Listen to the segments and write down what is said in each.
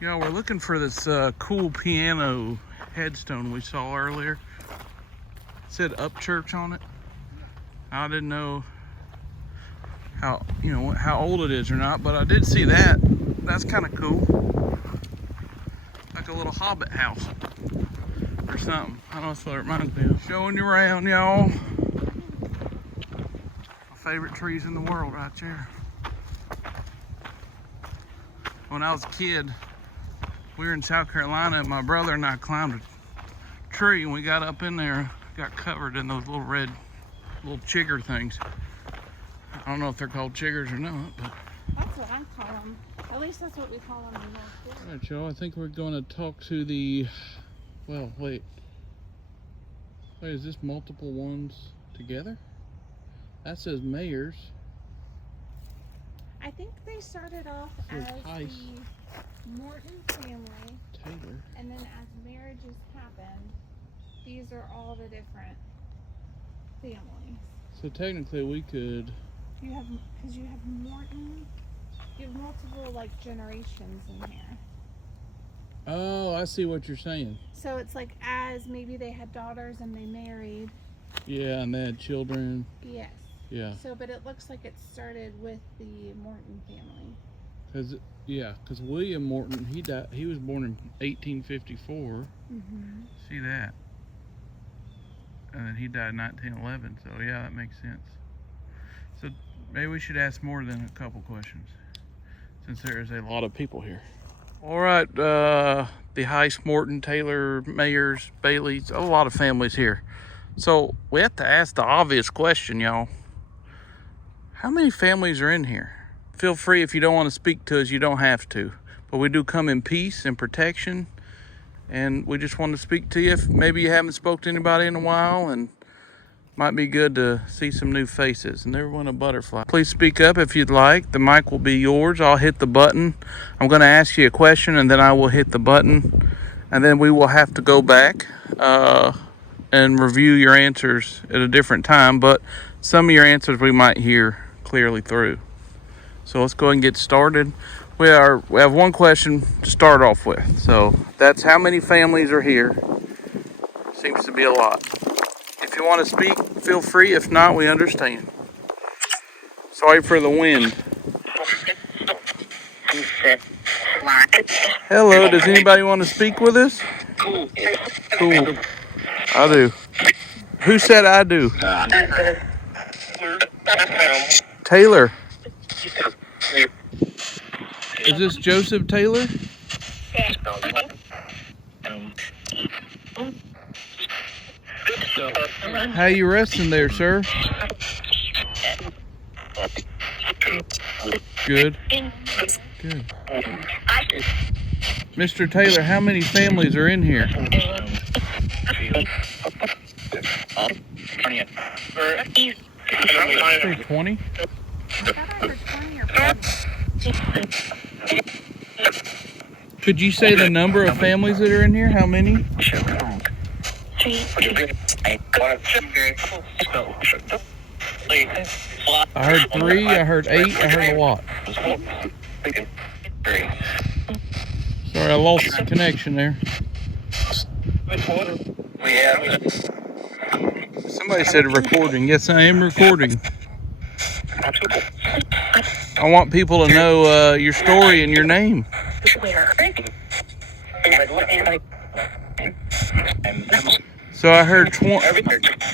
You know, we're looking for this cool piano headstone we saw earlier. It said Up Church on it. I didn't know how old it is or not, but I did see that. That's kind of cool. Like a little hobbit house or something. I don't know, that's what it reminds me of. Showing you around, y'all. My favorite trees in the world right there. When I was a kid, we were in South Carolina and my brother and I climbed a tree and we got up in there, got covered in those little red little chigger things. I don't know if they're called chiggers or not, but that's what I call them. At least that's what we call them in North Florida. All right, y'all, I think we're going to talk to the, well, wait, is this multiple ones together? That says Mayors. I think they started off as the Morton family. Taylor. And then as marriages happened, these are all the different families. So technically we could... Because you have Morton, you have multiple like generations in here. Oh, I see what you're saying. So it's like as maybe they had daughters and they married. Yeah, and they had children. Yes. Yeah. So, but it looks like it started with the Morton family. Because William Morton, he died. He was born in 1854. Mm-hmm. See that? And then he died in 1911. So yeah, that makes sense. So maybe we should ask more than a couple questions, since there is a lot of people here. All right, the Heiss, Morton, Taylor, Mayors, Baileys, a lot of families here. So we have to ask the obvious question, y'all. How many families are in here? Feel free, if you don't want to speak to us, you don't have to. But we do come in peace and protection. And we just want to speak to you if maybe you haven't spoke to anybody in a while, and might be good to see some new faces. And everyone a butterfly. Please speak up if you'd like. The mic will be yours. I'll hit the button. I'm going to ask you a question and then I will hit the button. And then we will have to go back and review your answers at a different time. But some of your answers we might hear clearly through. So let's go ahead and get started. We have one question to start off with. So that's how many families are here. Seems to be a lot. If you want to speak, feel free. If not, we understand. Sorry for the wind. Hello, does anybody want to speak with us? Cool. I do. Who said I do? Taylor. Is this Joseph Taylor? How you resting there, sir? Good. Good. Mr. Taylor, how many families are in here? 20? Could you say the number of families that are in here? How many? I heard 3, I heard 8, I heard a lot. Sorry, I lost the connection there. Somebody said recording. Yes, I am recording. I want people to know your story and your name. So I heard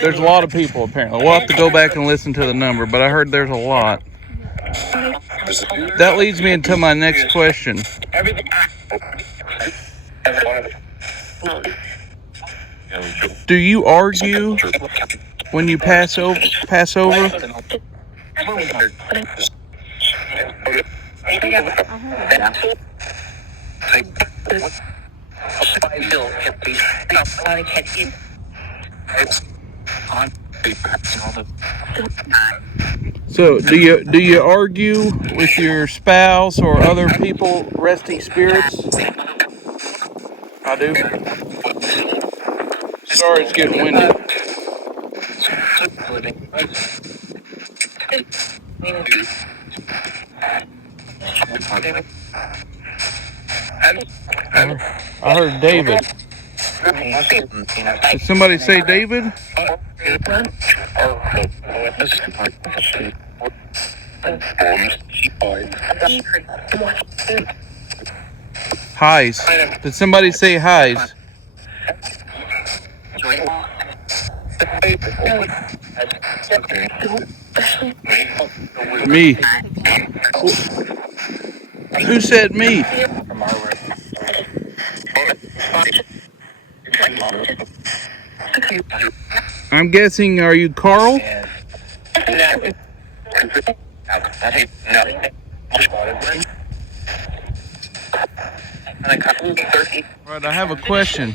there's a lot of people apparently. We'll have to go back and listen to the number, but I heard there's a lot. That leads me into my next question. Do you argue when you pass over? So do you argue with your spouse or other people, resting spirits? I do. Sorry, it's getting windy. I heard David. Did somebody say David? Highs. Did somebody say highs? Me. Who said me? I'm guessing, are you Carl? Right, I have a question.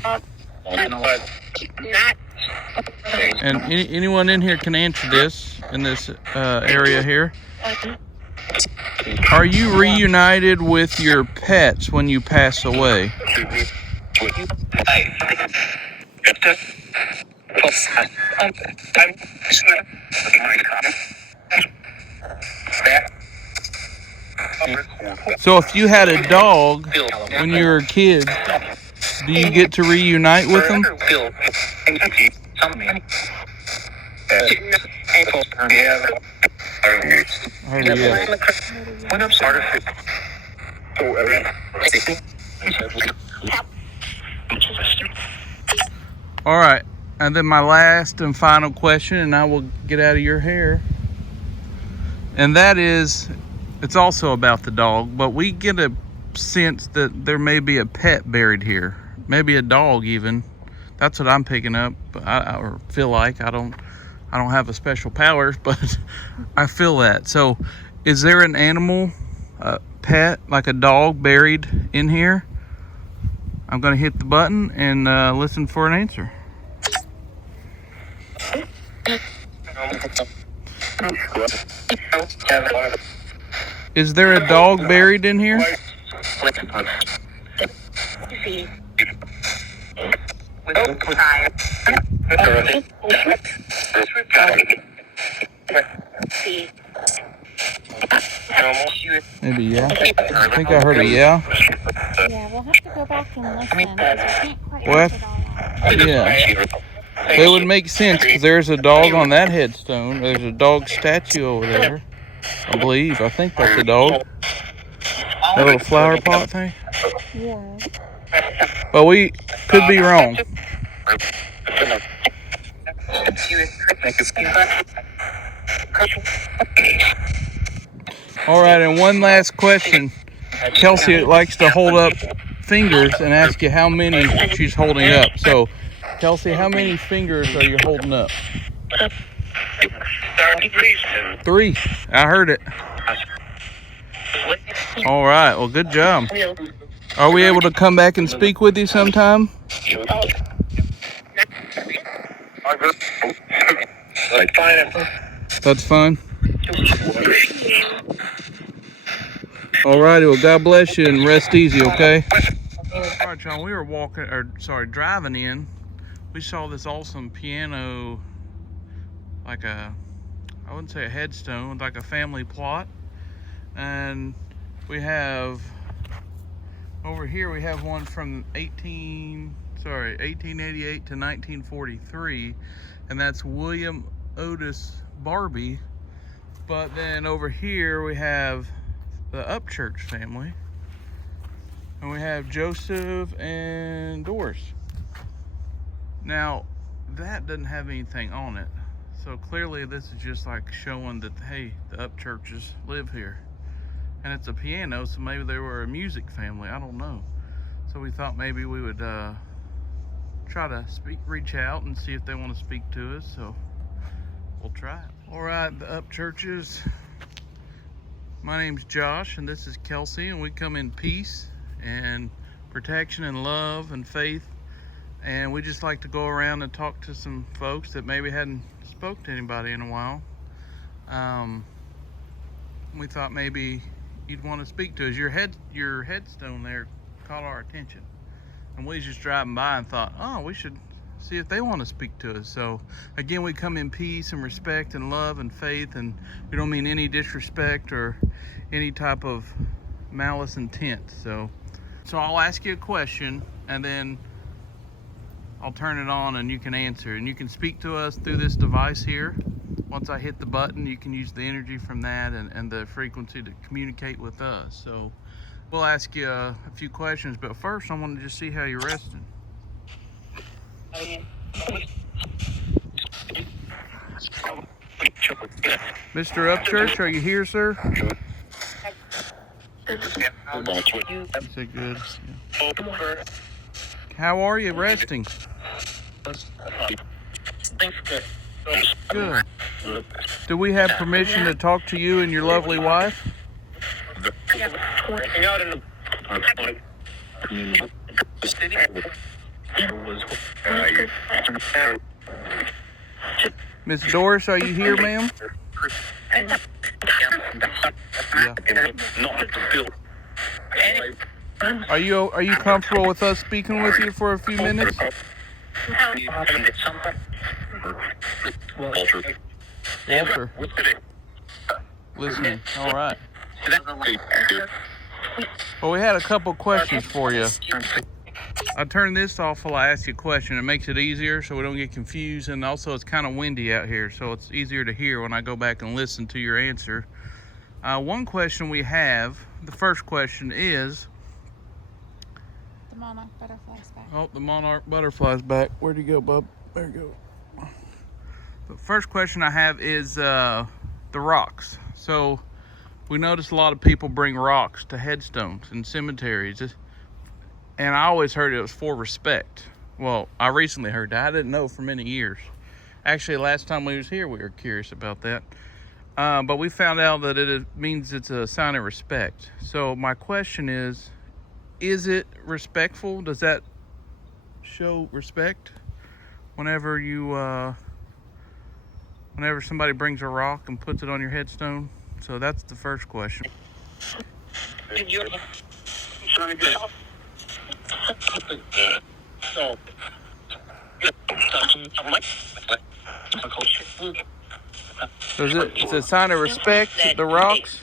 And anyone in here can answer this in this area here. Are you reunited with your pets when you pass away? So if you had a dog when you were a kid, do you get to reunite with them? Oh, yeah. All right, and then my last and final question, and I will get out of your hair. And that is, it's also about the dog, but we get a sense that there may be a pet buried here, maybe a dog even. That's what I'm picking up. Or feel like I don't have a special powers, but I feel that. So, is there an animal, a pet like a dog, buried in here? I'm gonna hit the button and listen for an answer. Is there a dog buried in here? Maybe yeah. I think I heard a yeah. Yeah, we'll have to go back and listen because we can't quite get it all out. Yeah. It would make sense because there's a dog on that headstone. There's a dog statue over there. I believe. I think that's a dog. That little flower pot thing. Yeah. But we could be wrong. All right, and one last question. Kelsey likes to hold up fingers and ask you how many she's holding up. So, Kelsey, how many fingers are you holding up? 3. I heard it. All right. Well, good job. Are we able to come back and speak with you sometime? That's fine. All righty. Well, God bless you and rest easy, okay? All right, John. We were driving in. We saw this awesome piano, like I wouldn't say a headstone, like a family plot. And we have, over here we have one from 1888 to 1943. And that's William Otis Barbie. But then over here we have the Upchurch family. And we have Joseph and Doris. Now, that doesn't have anything on it. So clearly this is just like showing that, hey, the Upchurches live here. And it's a piano, so maybe they were a music family. I don't know. So we thought maybe we would try to reach out and see if they want to speak to us. So we'll try it. All right, the Upchurches. My name's Josh, and this is Kelsey, and we come in peace and protection and love and faith. And we just like to go around and talk to some folks that maybe hadn't spoke to anybody in a while. We thought maybe you'd want to speak to us. Your headstone there caught our attention. And we was just driving by and thought, oh, we should see if they want to speak to us. So again, we come in peace and respect and love and faith, and we don't mean any disrespect or any type of malice intent. So So I'll ask you a question, and then I'll turn it on and you can answer. And you can speak to us through this device here. Once I hit the button, you can use the energy from that and the frequency to communicate with us. So we'll ask you a few questions, but first I want to just see how you're resting. Mr. Upchurch, are you here, sir? Is that good? Yeah. How are you resting? Good. Do we have permission to talk to you and your lovely wife? Miss Doris, are you here, ma'am? Yeah. Are you comfortable with us speaking with you for a few minutes? Walter. Listening. All right. Well, we had a couple questions for you. I turned this off while I ask you a question. It makes it easier so we don't get confused, and also it's kind of windy out here, so it's easier to hear when I go back and listen to your answer. One question we have, the first question is... The monarch butterfly's back. Oh, the monarch butterfly's back. Where'd he go, bub? There you go. The first question I have is the rocks. So we notice a lot of people bring rocks to headstones and cemeteries. And I always heard it was for respect. Well, I recently heard that. I didn't know for many years. Actually, last time we was here, we were curious about that. But we found out that it means it's a sign of respect. So my question is it respectful? Does that show respect whenever you, whenever somebody brings a rock and puts it on your headstone? So that's the first question. So it's a sign of respect, the rocks?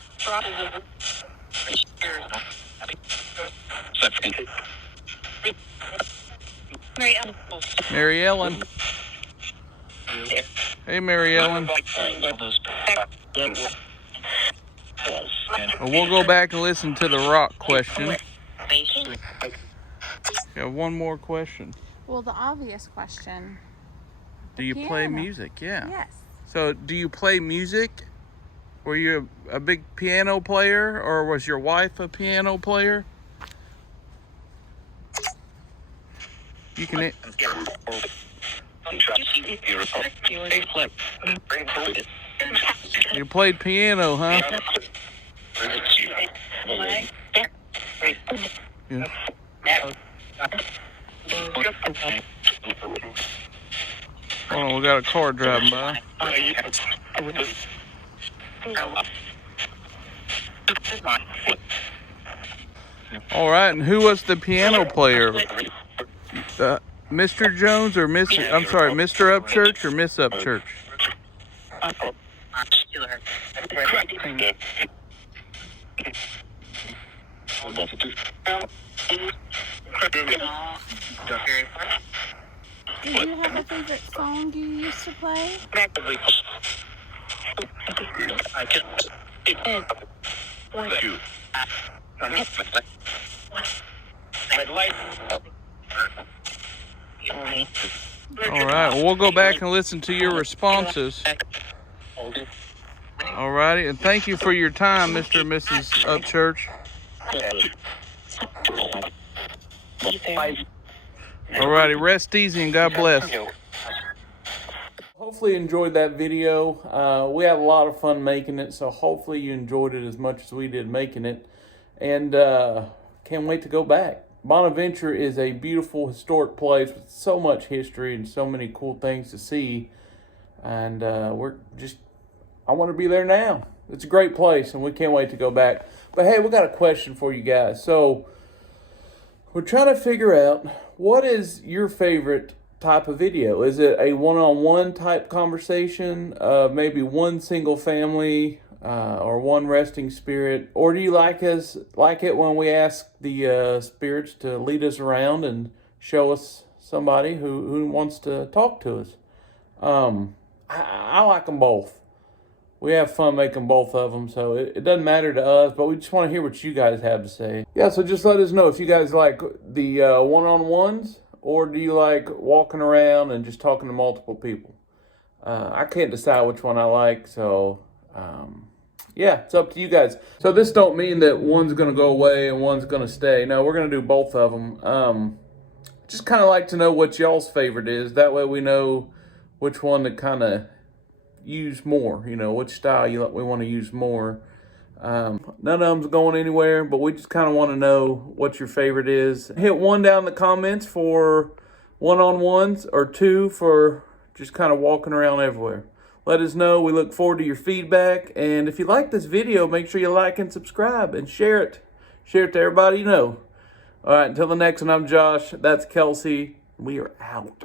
Mary Ellen. Hey, Mary Ellen. Well, we'll go back and listen to the rock question. Got one more question. Well, the obvious question. Do you play music? Yeah. Yes. So, do you play music? Were you a big piano player, or was your wife a piano player? You can. You played piano, huh? Yeah. Hold on, we got a car driving by. All right, and who was the piano player? Mr. Jones or Mr. I'm sorry, Mr. Upchurch or Miss Upchurch? Do you have a favorite song you used to play? All right, well, we'll go back and listen to your responses. All righty, and thank you for your time, Mr. and Mrs. Upchurch. All righty, rest easy and God bless. Hopefully you enjoyed that video. We had a lot of fun making it, so hopefully you enjoyed it as much as we did making it. And can't wait to go back. Bonaventure is a beautiful historic place with so much history and so many cool things to see. And I want to be there now. It's a great place, and we can't wait to go back. But hey, we got a question for you guys. So we're trying to figure out, what is your favorite type of video? Is it a one-on-one type conversation? Maybe one single family or one resting spirit? Or do you like it when we ask the spirits to lead us around and show us somebody who wants to talk to us? I like them both. We have fun making both of them, so it doesn't matter to us, but we just want to hear what you guys have to say. Yeah, so just let us know if you guys like the one-on-ones, or do you like walking around and just talking to multiple people? I can't decide which one I like, so yeah, it's up to you guys. So this don't mean that one's going to go away and one's going to stay. No, we're going to do both of them. Just kind of like to know what y'all's favorite is. That way we know which one to kind of use more, which style we want to use more. None of them's going anywhere, but we just kind of want to know what your favorite is. Hit 1 down in the comments for one-on-ones, or 2 for just kind of walking around everywhere. Let us know. We look forward to your feedback. And if you like this video, make sure you like and subscribe and share it. Share it to everybody you know. All right, until the next one, I'm Josh. That's Kelsey. We are out.